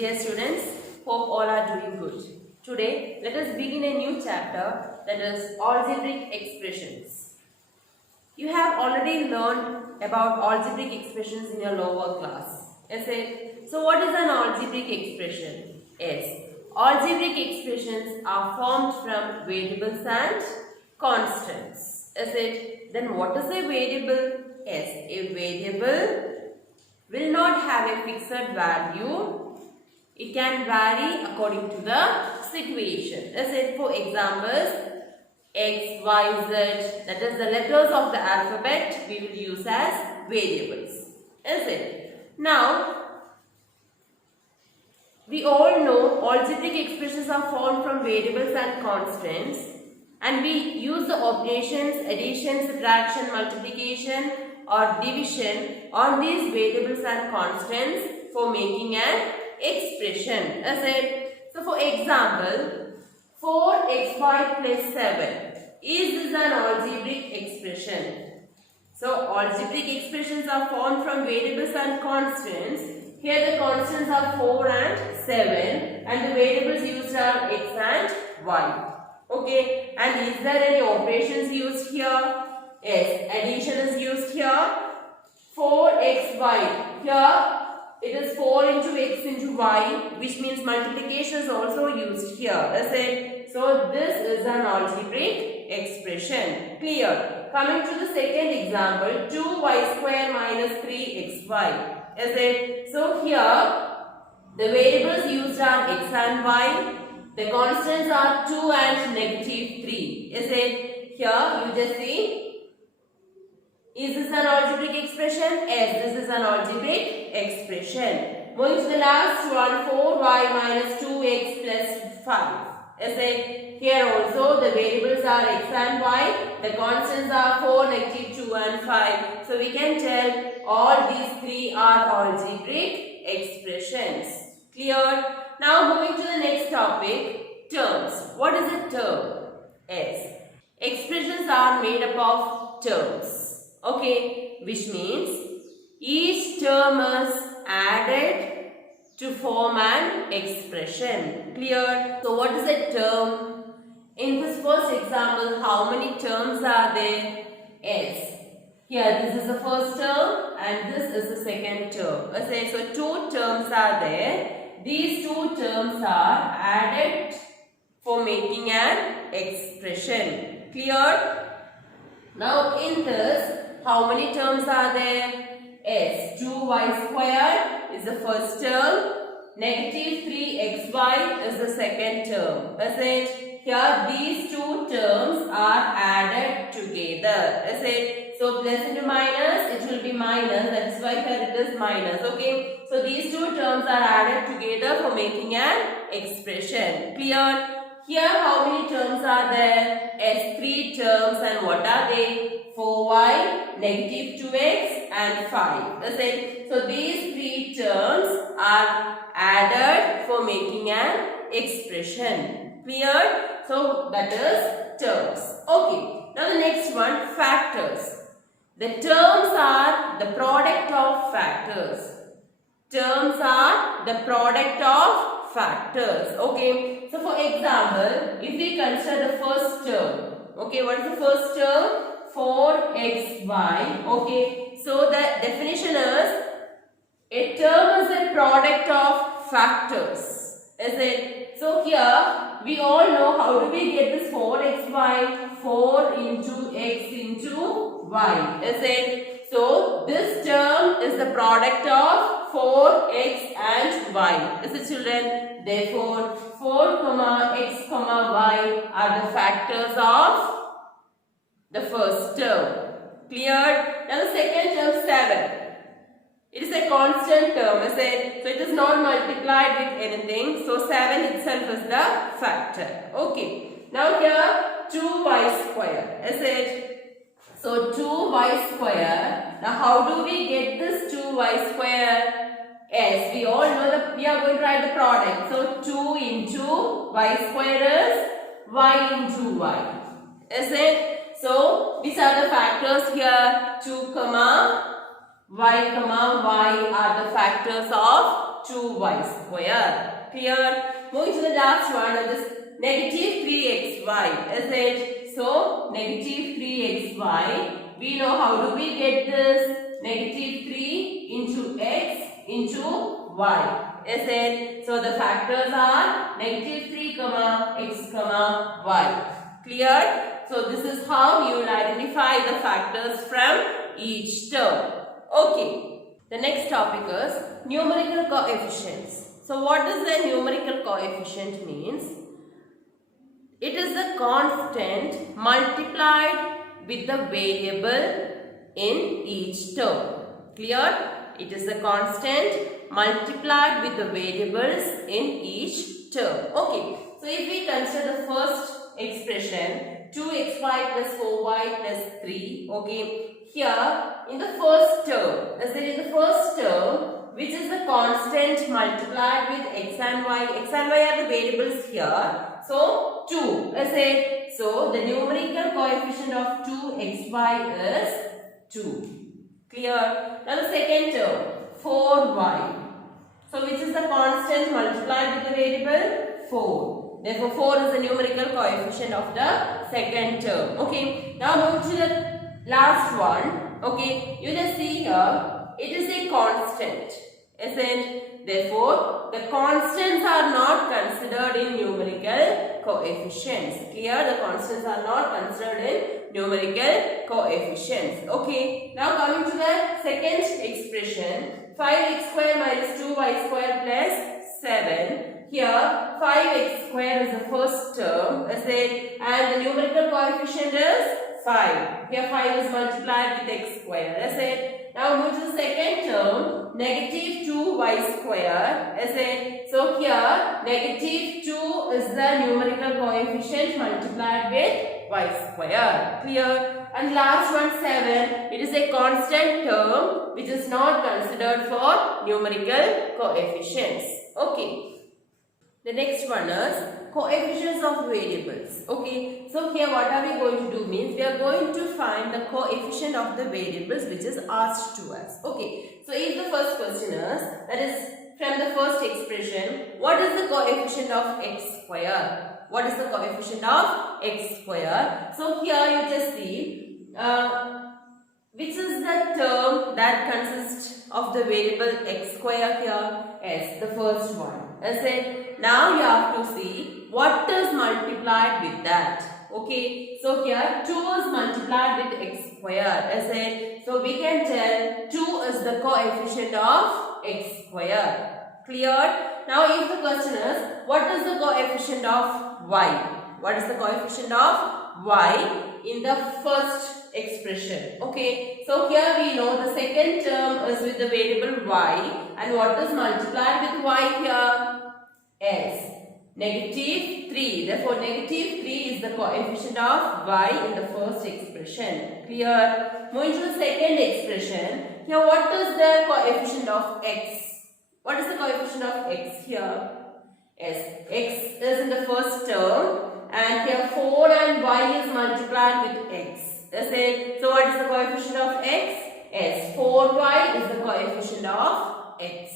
Dear students, hope all are doing good. Today, let us begin a new chapter, that is algebraic expressions. You have already learned about algebraic expressions in your lower class. Is it? So what is an algebraic expression? Yes, algebraic expressions are formed from variables and constants. Is it? Then what is a variable? Yes, a variable will not have a fixed value. It can vary according to the situation. Is it? For examples, X, Y, Z, that is the letters of the alphabet we will use as variables. Is it? Now, we all know algebraic expressions are formed from variables and constants, and we use the operations addition, subtraction, multiplication or division on these variables and constants for making an expression. Is it? So for example, 4xy plus 7. Is this an algebraic expression? So algebraic expressions are formed from variables and constants. Here the constants are 4 and 7 and the variables used are x and y. Okay, and is there any operations used here? Yes, addition is used here. 4xy. Here it is 4 into x into y, which means multiplication is also used here. Is it? So this is an algebraic expression. Clear? Coming to the second example, 2y square minus 3xy. Is it? So here the variables used are x and y. The constants are 2 and negative 3. Is it? Here you just see. Is this an algebraic expression? Yes, this is an algebraic expression. Moving to the last one, 4y minus 2x plus 5. Is it? Here also the variables are x and y. The constants are 4, negative 2 and 5. So we can tell all these three are algebraic expressions. Clear? Now moving to the next topic, terms. What is a term? Yes. Expressions are made up of terms. Okay, which means each term is added to form an expression. Clear? So what is a term? In this first example, how many terms are there? Yes. Here this is the first term and this is the second term. Okay, so two terms are there. These two terms are added for making an expression. Clear? Now in this, how many terms are there? Yes, 2y squared is the first term. Negative 3xy is the second term. Is it? Here these two terms are added together. Is it? So plus into minus, it will be minus. That is why here it is minus. Okay. So these two terms are added together for making an expression. Clear? Here how many terms are there? Yes, 3 terms, and what are they? 4y, negative 2x and 5. Is it? So these 3 terms are added for making an expression. Clear? So that is terms. Okay. Now the next one, factors. The terms are the product of factors. Terms are the product of factors. Okay. So for example, if we consider the first term. Okay, what is the first term? 4xy. Okay. So the definition is a term is a product of factors. Is it? So here we all know how do we get this 4xy? 4 into x into y. Is it? So this term is the product of 4x and y. Is it, children? Therefore 4, x, y are the factors of the first term. Cleared? Now the second term, 7. It is a constant term, is it? So it is not multiplied with anything. So 7 itself is the factor. Okay. Now here 2y square, is it? So 2y square. Now how do we get this 2y square? Yes, we all know that we are going to write the product. So 2 into y square is y into y. Is it? So these are the factors here. 2, y, y are the factors of 2y square. Clear? Moving to the last one of this negative 3xy. Is it? So, negative 3xy. We know how do we get this? Negative 3 into x into y. Is it? So, the factors are negative 3, x, y. Clear? So, this is how you will identify the factors from each term. Okay. The next topic is numerical coefficients. So, what does the numerical coefficient means? It is the constant multiplied with the variable in each term. Clear? It is the constant multiplied with the variables in each term. Okay. So, if we consider the first expression 2xy plus 4y plus 3. Okay. Here in the first term, let's say in the first term, which is the constant multiplied with x and y. X and y are the variables here. So 2. Let's say so the numerical coefficient of 2xy is 2. Clear? Now the second term 4y. So which is the constant multiplied with the variable 4. Therefore 4 is the numerical coefficient of the second term. Okay. Now move to the last one. Okay. You just see here it is a constant. Is it? Therefore the constants are not considered in numerical coefficients. Clear? The constants are not considered in numerical coefficients. Okay. Now coming to the second expression 5x square minus 2y square plus 7. Here 5x square is the first term, is it? And the numerical coefficient is 5. Here 5 is multiplied with x square, is it? Now move to the second term, negative 2y square, is it? So here negative 2 is the numerical coefficient multiplied with y square. Clear? And last one 7, it is a constant term which is not considered for numerical coefficients. Okay. The next one is coefficients of variables. Okay. So here what are we going to do means we are going to find the coefficient of the variables which is asked to us. Okay. So if the first question is, that is from the first expression, what is the coefficient of x square? What is the coefficient of x square? So here you just see which is the term that consists of the variable x square here? Yes, the first one. Is it? Now you have to see what is multiplied with that. Okay. So here 2 is multiplied with x square. Is it? So we can tell 2 is the coefficient of x square. Clear? Now if the question is what is the coefficient of y? What is the coefficient of y in the first expression? Okay. So here we know the second term is with the variable y, and what is multiplied with y here? S. Negative 3. Therefore, negative 3 is the coefficient of y in the first expression. Clear? Moving to the second expression. Here, what is the coefficient of x? What is the coefficient of x here? Yes, x is in the first term, and here 4 and y is multiplied with x. Is it? So, what is the coefficient of x? Yes, 4y is the coefficient of x.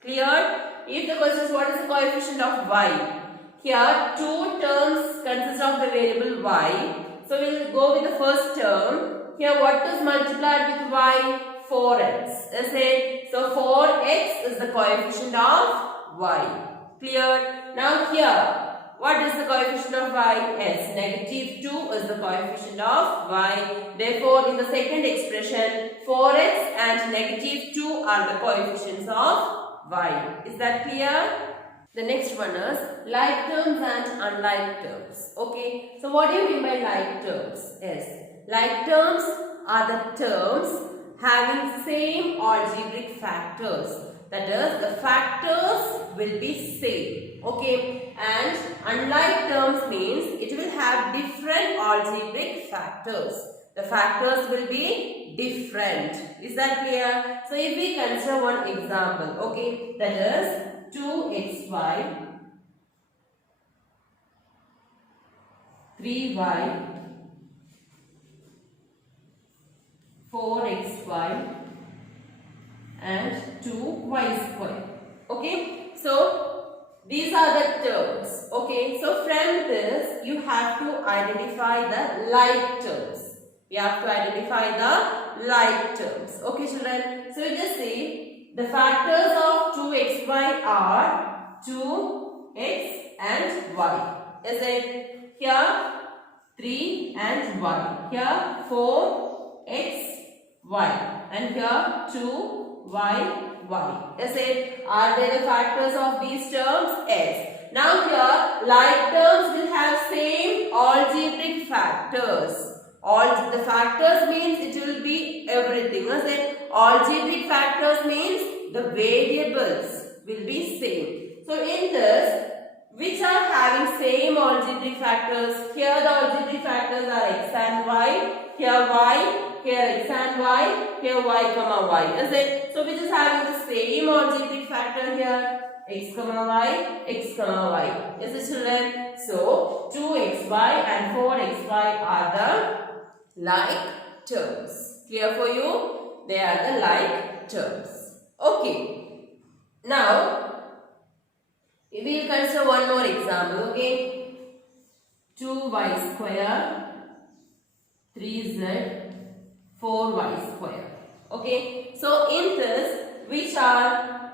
Clear? If the question is what is the coefficient of y? Here 2 terms consist of the variable y. So we will go with the first term. Here what is multiplied with y? 4x. Is it? So 4x is the coefficient of y. Clear? Now here what is the coefficient of y? Yes, negative 2 is the coefficient of y. Therefore in the second expression 4x and negative 2 are the coefficients of y. Is that clear? The next one is like terms and unlike terms. Okay. So what do you mean by like terms? Yes. Like terms are the terms having same algebraic factors. That is, the factors will be same. Okay. And unlike terms means it will have different algebraic factors. The factors will be different. Is that clear? So if we consider one example, okay, that is 2xy, 3y, 4xy and 2y square. Okay, so these are the terms. Okay, so from this you have to identify the like terms. We have to identify the like terms. Okay, children. So we just see the factors of 2xy are 2x and y. Is it here 3 and y? Here 4x y and here 2y y. Is it? Are they the factors of these terms? Yes. Now here like terms will have same algebraic factors. All the factors means it will be everything. Is it? Algebraic factors means the variables will be same. So in this, which are having same algebraic factors? Here the algebraic factors are x and y. Here y, here x and y, here y comma y. Is it? So which is having the same algebraic factor here? X comma y, x comma y. Is it, children? So 2xy and 4xy are the like terms. Clear for you? They are the like terms. Okay. Now we will consider one more example. Okay. 2y square 3z 4y square. Okay, so in this, which are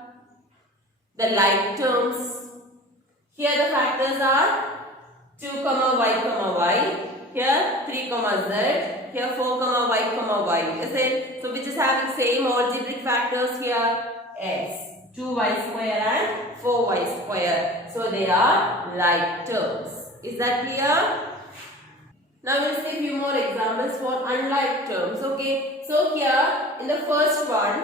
the like terms? Here the factors are 2 comma y, here 3 comma z, here 4 comma y. Is it? So which is having same algebraic factors here? S, 2y square and 4y square. So they are like terms. Is that clear? Now we will see a few more examples for unlike terms. Okay, so here in the first one,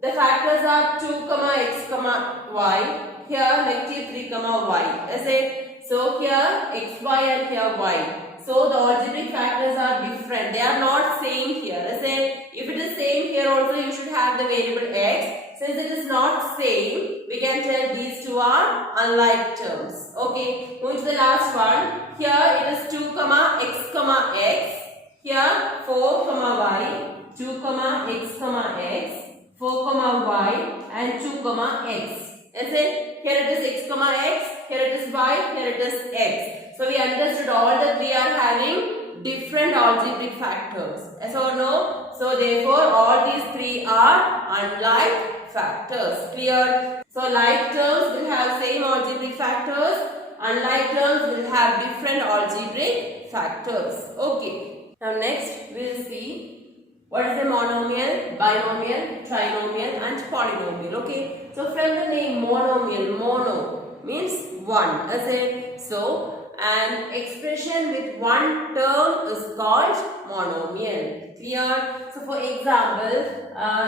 the factors are 2 comma x comma y. Here negative 3 comma y. Is it? So here x y and here y. So the algebraic factors are different. They are not same here. Is it? If it is same here also, you should have the variable x. Since it is not same, we can tell these two are unlike terms. Okay, moving to the last one. Here it is 2 comma x. Here 4 comma y, 2 comma x, 4 comma y and 2 comma x. Is it? Here it is x comma x, here it is y, here it is x. So we understood all the three are having different algebraic factors. Yes or no? So therefore all these three are unlike factors. Clear? So like terms will have same algebraic factors. Unlike terms will have different algebraic factors. Okay. Now next we will see what is a monomial, binomial, trinomial and polynomial. Okay. So from the name monomial, mono means one. Is it? So an expression with one term is called monomial. Clear? So for example,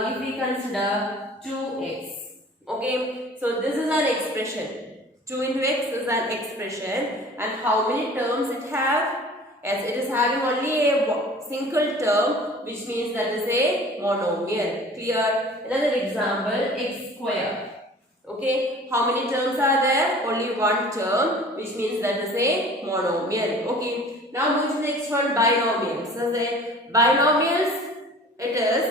if we consider 2x. Okay. So this is an expression. 2 into x is an expression, and how many terms it have? Yes, it is having only a single term, which means that is a monomial. Clear? Another example, x square. Okay, how many terms are there? Only one term, which means that is a monomial. Okay, now move to the next one, binomials. So say binomials, it is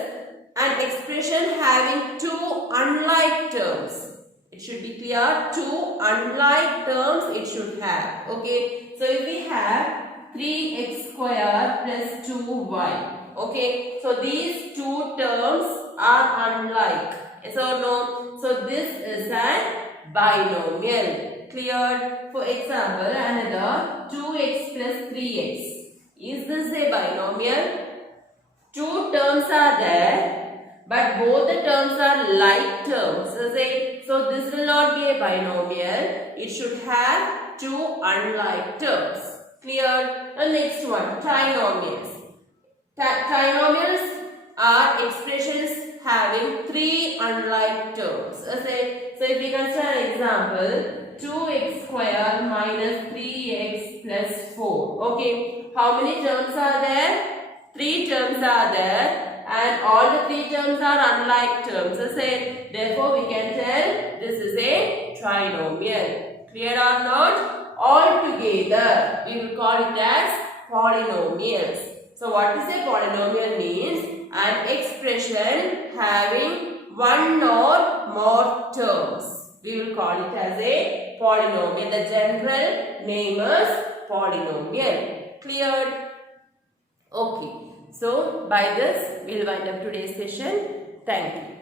an expression having two unlike terms. It should be clear. Two unlike terms it should have. Okay. So if we have 3x square plus 2y. Okay. So these two terms are unlike. Yes or no? So this is a binomial. Clear? For example, another 2x plus 3x. Is this a binomial? Two terms are there. But both the terms are like terms. So this will not be a binomial. It should have two unlike terms. Clear? The next one, trinomials. Trinomials are expressions having three unlike terms. So if we consider an example, 2x square minus 3x plus 4. Okay. How many terms are there? 3 terms are there. And all the 3 terms are unlike terms. So therefore we can tell this is a trinomial. Clear or not? All together we will call it as polynomials. So what is a polynomial means? An expression having one or more terms. We will call it as a polynomial. The general name is polynomial. Cleared? Okay. So, by this, we will wind up today's session. Thank you.